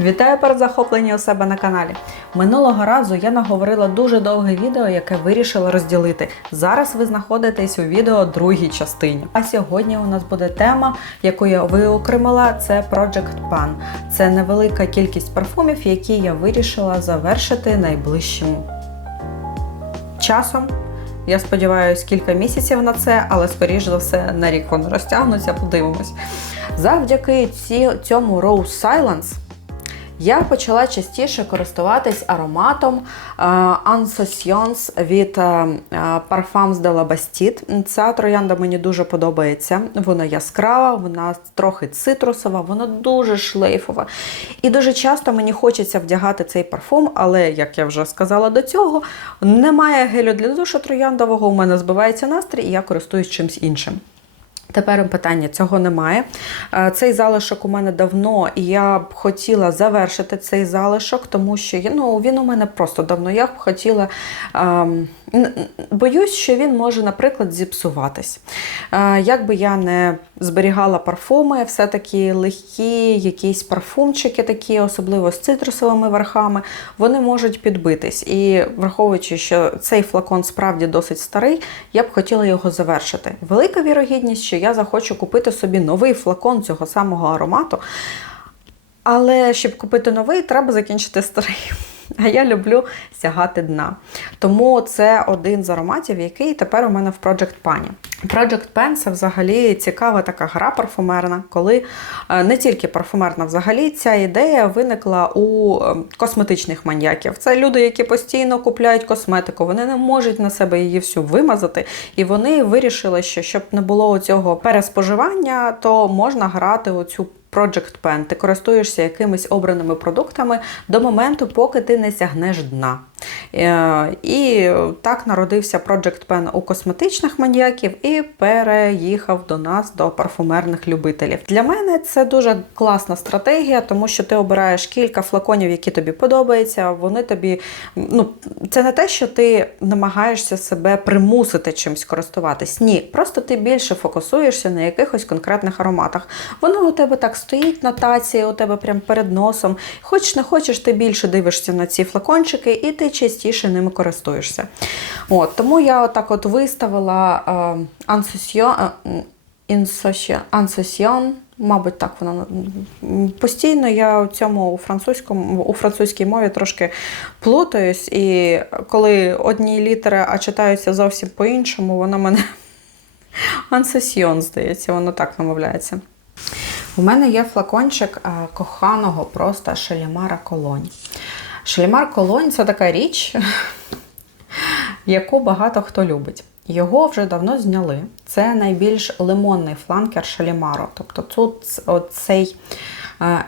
Вітаю передзахоплення у себе на каналі. Минулого разу я наговорила дуже довге відео, яке вирішила розділити. Зараз ви знаходитесь у відео другій частині. А сьогодні у нас буде тема, яку я виокремила, це Project Pan. Це невелика кількість парфумів, які я вирішила завершити найближчим часом. Я сподіваюся, кілька місяців на це, але скоріш за все на рік вони розтягнуться, подивимось. Завдяки цьому Rose Silence я почала частіше користуватись ароматом е, від е, е, Parfums de la Bastide. Ця троянда мені дуже подобається. Вона яскрава, вона трохи цитрусова, вона дуже шлейфова. І дуже часто мені хочеться вдягати цей парфум, але, як я вже сказала до цього, немає гелю для душу трояндового, у мене збивається настрій, і я користуюсь чимось іншим. Тепер питання цього немає. Е, Цей залишок у мене давно, і я б хотіла завершити цей залишок, тому що ну, він у мене просто давно. Я б хотіла. Ем, боюсь, що він може, наприклад, зіпсуватись. Е, Як би я не зберігала парфуми, все-таки легкі якісь парфумчики, такі, особливо з цитрусовими верхами, вони можуть підбитись. І враховуючи, що цей флакон справді досить старий, я б хотіла його завершити. Велика вірогідність, що я захочу купити собі новий флакон цього самого аромату. Але щоб купити новий, треба закінчити старий. А я люблю сягати дна. Тому це один з ароматів, який тепер у мене в Project Pan. Project Pan це взагалі цікава така гра парфумерна, коли е, не тільки парфумерна, взагалі ця ідея виникла у е, косметичних маньяків. Це люди, які постійно купляють косметику, вони не можуть на себе її всю вимазати, і вони вирішили, що щоб не було цього переспоживання, то можна грати оцю Project Pen. Ти користуєшся якимись обраними продуктами до моменту, поки ти не сягнеш дна. Е, І так народився Project Pen у косметичних маньяків і переїхав до нас, до парфумерних любителів. Для мене це дуже класна стратегія, тому що ти обираєш кілька флаконів, які тобі подобаються. Вони тобі, ну, це не те, що ти намагаєшся себе примусити чимось користуватись. Ні, просто ти більше фокусуєшся на якихось конкретних ароматах. Воно у тебе так стоїть на таці, у тебе прямо перед носом. Хочеш не хочеш, ти більше дивишся на ці флакончики, і ти частіше ними користуєшся. От, тому я отак от виставила е, Ansosio- е, Ansosio, Мабуть, так воно постійно. Я у цьому у французькому у французькій мові трошки плутаюсь, і коли одні літери, а читаються зовсім по-іншому, воно мене Ансосіон, здається, воно так намовляється. У мене є флакончик е, коханого просто Шалімара Колонь. Шалімар Колонь це така річ, яку багато хто любить. Його вже давно зняли. Це найбільш лимонний фланкер шалімару. Тобто тут цей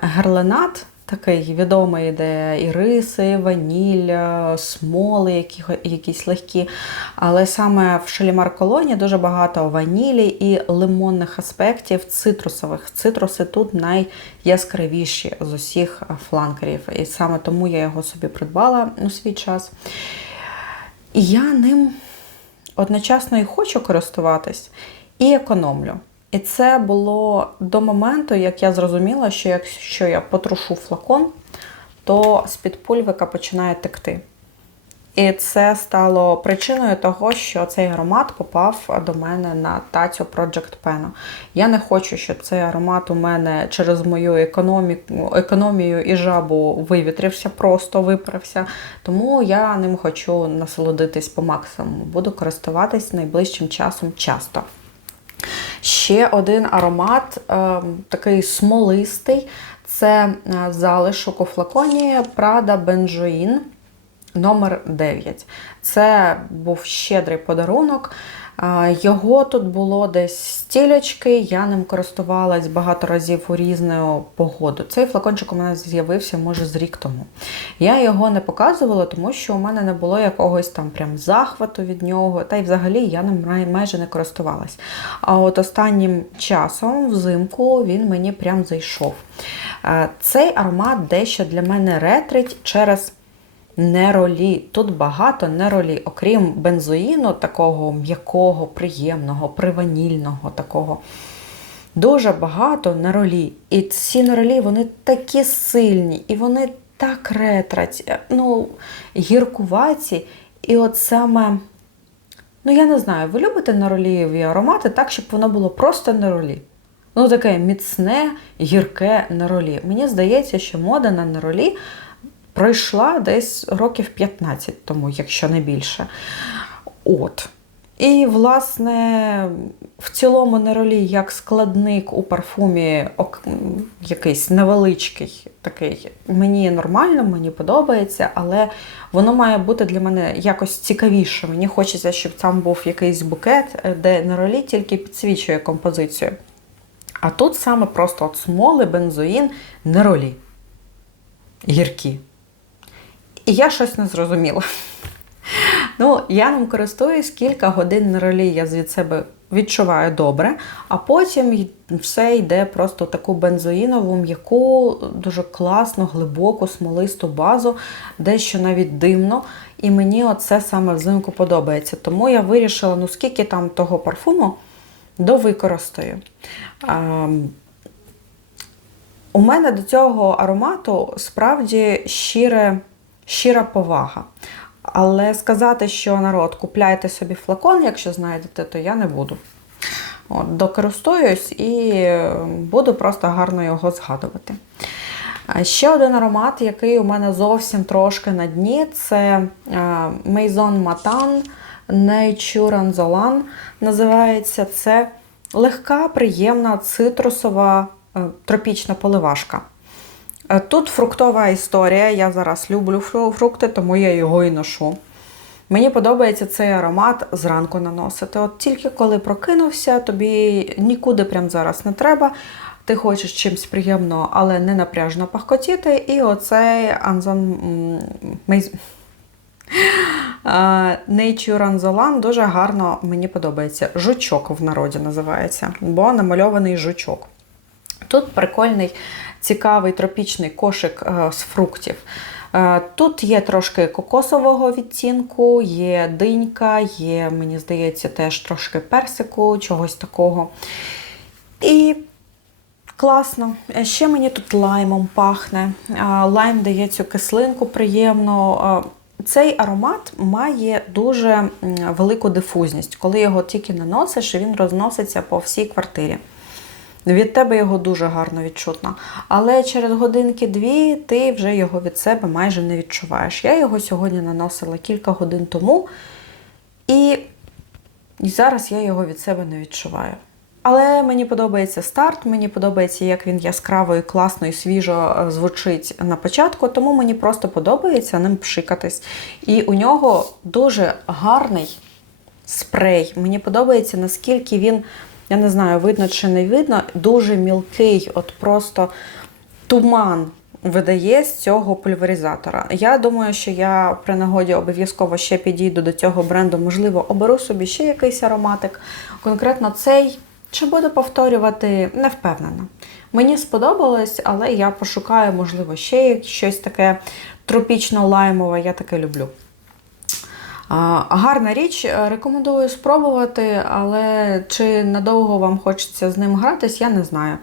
герленат, такий відомий, де іриси, ваніль, е, смоли, які, якісь легкі. Але саме в Шалімар Колоні дуже багато ванілі і лимонних аспектів цитрусових. Цитруси тут найяскравіші з усіх фланкерів. І саме тому я його собі придбала у свій час. І я ним одночасно і хочу користуватись, і економлю. І це було до моменту, як я зрозуміла, що якщо я потрушу флакон, то з-під пульвика починає текти. І це стало причиною того, що цей аромат попав до мене на тацю Project Pen. Я не хочу, щоб цей аромат у мене через мою економіку, економію і жабу вивітрився, просто виправся. Тому я ним хочу насолодитись по максимуму. Буду користуватись найближчим часом часто. Ще один аромат, е, такий смолистий, це е, залишок у флаконі Prada Benjoin номер 9. Це був щедрий подарунок. Його тут було десь стілечки, я ним користувалась багато разів у різну погоду. Цей флакончик у мене з'явився, може, з рік тому. Я його не показувала, тому що у мене не було якогось там прям захвату від нього, та й взагалі я ним майже не користувалась. А от останнім часом, взимку, він мені прям зайшов. Е, Цей аромат дещо для мене ретрить через неролі. Тут багато неролі, окрім бензоїну, такого м'якого, приємного, приванільного, такого дуже багато неролі. І ці неролі, вони такі сильні, і вони так ретрать, е, ну, гіркуваті. І от саме, ну я не знаю, ви любите неролієві аромати так, щоб воно було просто неролі. Ну, таке міцне, гірке неролі. Мені здається, що мода на неролі пройшла десь років 15 тому, якщо не більше. От. І, власне, в цілому неролі як складник у парфумі якийсь невеличкий такий. Мені нормально, мені подобається, але воно має бути для мене якось цікавіше. Мені хочеться, щоб там був якийсь букет, е, де неролі тільки підсвічує композицію. А тут саме просто от смоли, бензоїн, неролі. Гіркі. І я щось не зрозуміла. Ну, я ним користуюсь кілька годин на ролі, я від себе відчуваю добре, а потім все йде просто в таку бензоїнову, м'яку, дуже класну, глибоку, смолисту базу, дещо навіть димно. І мені оце саме взимку подобається. Тому я вирішила, ну скільки там того парфуму довикористаю. А, у мене до цього аромату справді щире, щира повага. Але сказати, що народ, купляйте собі флакон, якщо знайдете, то я не буду. От, докористуюсь і е, буду просто гарно його згадувати. Ще один аромат, який у мене зовсім трошки на дні, це е, Maison Matan Nature називається. Це легка, приємна цитрусова е, тропічна поливашка. Е, Тут фруктова історія. Я зараз люблю фрукти, тому я його і ношу. Мені подобається цей аромат зранку наносити. От тільки коли прокинувся, тобі нікуди прямо зараз не треба. Ти хочеш чимось приємно, але не напряжно пахкотіти. І оцей Анзон Мейз- Nature Anzolan дуже гарно мені подобається. Жучок в народі називається, бо намальований жучок. Тут прикольний, цікавий тропічний кошик е, з фруктів. Е, Тут є трошки кокосового відтінку, є динька, є, мені здається, теж трошки персику, чогось такого. І класно. Е, Ще мені тут лаймом пахне. Лайм дає цю кислинку приємно. Цей аромат має дуже велику дифузність. Коли його тільки наносиш, він розноситься по всій квартирі. Від тебе його дуже гарно відчутно. Але через годинки-дві ти вже його від себе майже не відчуваєш. Я його сьогодні наносила кілька годин тому, і і зараз я його від себе не відчуваю. Але мені подобається старт, мені подобається, як він яскраво і класно і свіжо е, звучить на початку, тому мені просто подобається ним пшикатись. І у нього дуже гарний спрей. Мені подобається, наскільки він, я не знаю, видно чи не видно, дуже мілкий, от просто туман видає з цього пульверизатора. Я думаю, що я при нагоді обов'язково ще підійду до цього бренду, можливо, оберу собі ще якийсь ароматик. Конкретно цей. Чи буду повторювати, не впевнена. Мені сподобалось, але я пошукаю, можливо, ще щось таке тропічно-лаймове, я таке люблю. Гарна річ, е, рекомендую спробувати, але чи надовго вам хочеться з ним гратись, я не знаю.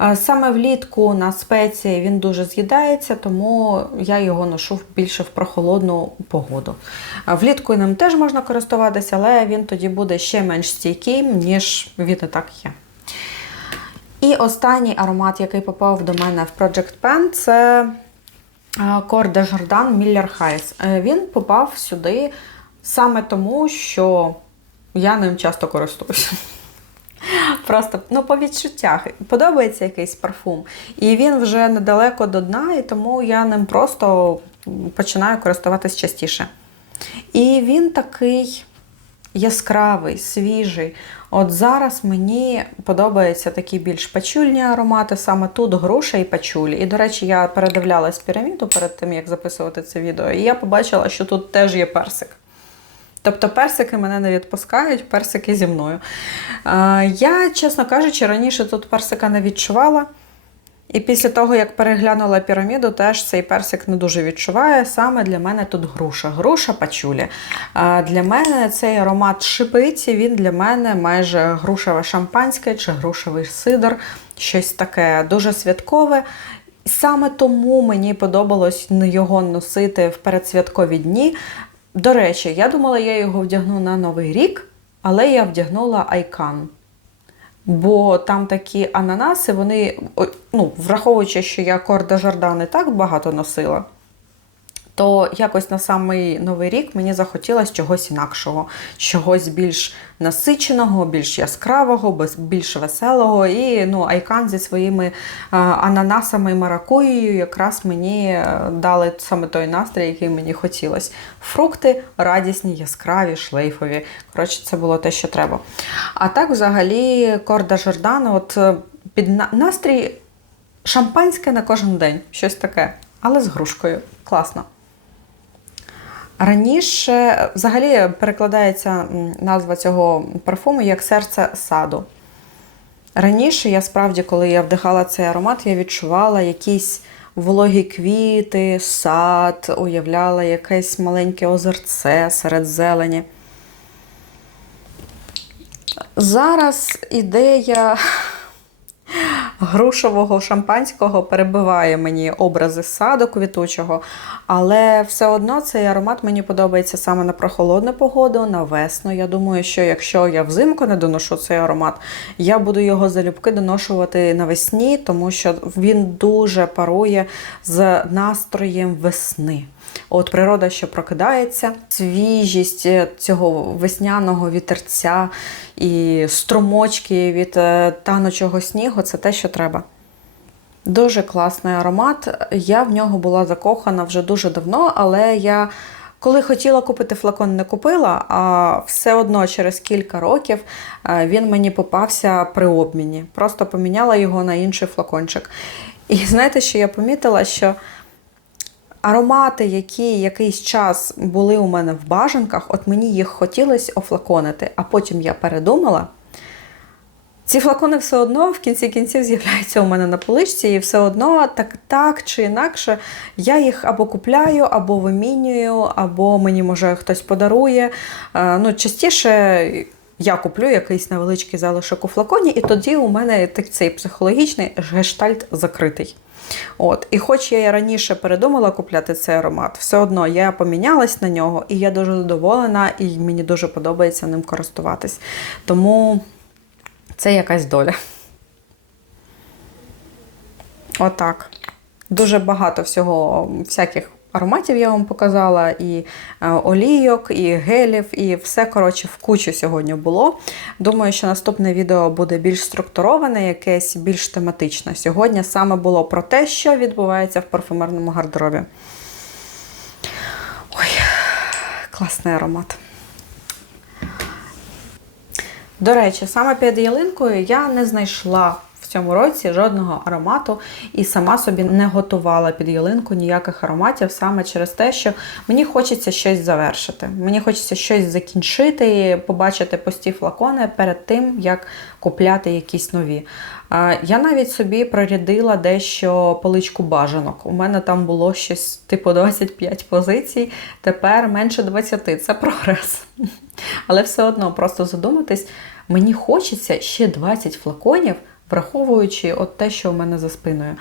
Е, Саме влітку на спеції він дуже з'їдається, тому я його ношу більше в прохолодну погоду. А Влітку ним теж можна користуватися, але він тоді буде ще менш стійким, ніж він і так є. І останній аромат, який попав до мене в Project Pen, це Кор де Жордан Міллер Хайс. Е, Він попав сюди саме тому, що я ним часто користуюся. Просто ну, по відчуттях подобається якийсь парфум. І він вже недалеко до дна, і тому я ним просто починаю користуватись частіше. І він такий яскравий, свіжий. От зараз мені подобаються такі більш пачульні аромати, саме тут груша і пачулі. І, до речі, я передивлялась піраміду перед тим, як записувати це відео, і я побачила, що тут теж є персик. Тобто персики мене не відпускають, персики зі мною. Я, чесно кажучи, раніше тут персика не відчувала. І після того, як переглянула піраміду, теж цей персик не дуже відчуває. Саме для мене тут груша, груша пачулі. Для мене цей аромат шипиці, він для мене майже грушеве шампанське чи грушевий сидр, щось таке дуже святкове. Саме тому мені подобалось його носити в передсвяткові дні. До речі, я думала, я його вдягну на Новий рік, але я вдягнула Айкан. Бо там такі ананаси, вони, ну, враховуючи, що я Корда Жордан не так багато носила, то якось на самий новий рік мені захотілося чогось інакшого, чогось більш насиченого, більш яскравого, більш веселого. І ну, Айкан зі своїми ананасами і маракуєю якраз мені е, дали саме той настрій, який мені хотілося. Фрукти радісні, яскраві, шлейфові. Коротше, це було те, що треба. А так, взагалі, Корда Жордан, от е, під настрій шампанське на кожен день, щось таке, але з грушкою. Класно. Раніше взагалі перекладається назва цього парфуму як серце саду. Раніше я справді, коли я вдихала цей аромат, я відчувала якісь вологі квіти, сад, уявляла якесь маленьке озерце серед зелені. Зараз ідея грушового шампанського перебиває мені образи саду квітучого, але все одно цей аромат мені подобається саме на прохолодну погоду, на весну. Я думаю, що якщо я взимку не доношу цей аромат, я буду його залюбки доношувати навесні, тому що він дуже парує з настроєм весни. От природа, що прокидається, свіжість цього весняного вітерця і струмочки від е, танучого снігу це те, що треба. Дуже класний аромат. Я в нього була закохана вже дуже давно, але я коли хотіла купити флакон, не купила, а все одно через кілька років е, він мені попався при обміні. Просто поміняла його на інший флакончик. І знаєте, що я помітила, що аромати, які якийсь час були у мене в бажанках, от мені їх хотілося офлаконити, а потім я передумала. Ці флакони все одно в кінці кінців з'являються у мене на поличці, і все одно так, так чи інакше я їх або купляю, або вимінюю, або мені може хтось подарує. Е, Ну, частіше я куплю якийсь невеличкий залишок у флаконі, і тоді у мене цей психологічний гештальт закритий. От. І хоч я раніше передумала купляти цей аромат, все одно я помінялась на нього, і я дуже задоволена, і мені дуже подобається ним користуватись. Тому це якась доля. Отак. Дуже багато всього, всяких ароматів я вам показала, і е, олійок, і гелів, і все, коротше, в кучу сьогодні було. Думаю, що наступне відео буде більш структуроване, якесь більш тематичне. Сьогодні саме було про те, що відбувається в парфумерному гардеробі. Ой, класний аромат. До речі, саме під ялинкою я не знайшла цьому році жодного аромату і сама собі не готувала під ялинку ніяких ароматів саме через те, що мені хочеться щось завершити. Мені хочеться щось закінчити, побачити пусті флакони перед тим, як купляти якісь нові. Я навіть собі прорядила дещо поличку бажанок. У мене там було щось типу 25 позицій, тепер менше 20. Це прогрес. Але все одно просто задуматись, мені хочеться ще 20 флаконів, враховуючи от те, що у мене за спиною.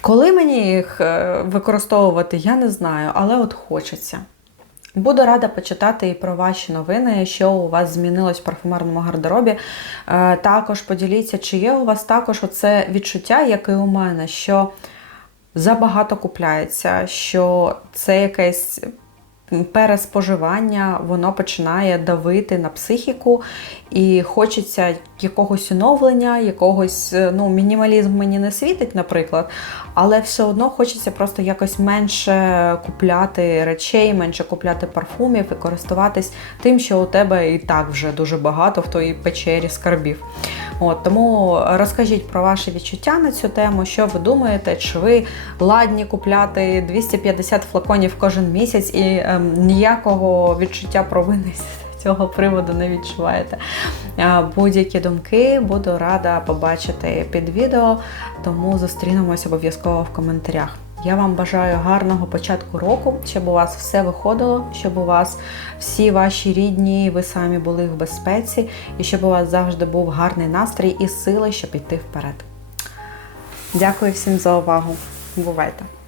Коли мені їх е, використовувати, я не знаю, але от хочеться. Буду рада почитати і про ваші новини, що у вас змінилось в парфумерному гардеробі. Е, Також поділіться, чи є у вас також оце відчуття, яке у мене, що забагато купляється, що це якесь переспоживання, воно починає давити на психіку, і хочеться якогось оновлення, якогось е, ну, мінімалізм мені не світить, наприклад, але все одно хочеться просто якось менше купляти речей, менше купляти парфумів і користуватись тим, що у тебе і так вже дуже багато в твоїй печері скарбів. От, Тому розкажіть про ваші відчуття на цю тему, що ви думаєте, чи ви ладні купляти 250 флаконів кожен місяць і ем, ніякого відчуття провини цього приводу не відчуваєте. Будь-які думки буду рада побачити під відео, тому зустрінемось обов'язково в коментарях. Я вам бажаю гарного початку року, щоб у вас все виходило, щоб у вас всі ваші рідні, ви самі були в безпеці, і щоб у вас завжди був гарний настрій і сили, щоб йти вперед. Дякую всім за увагу. Бувайте!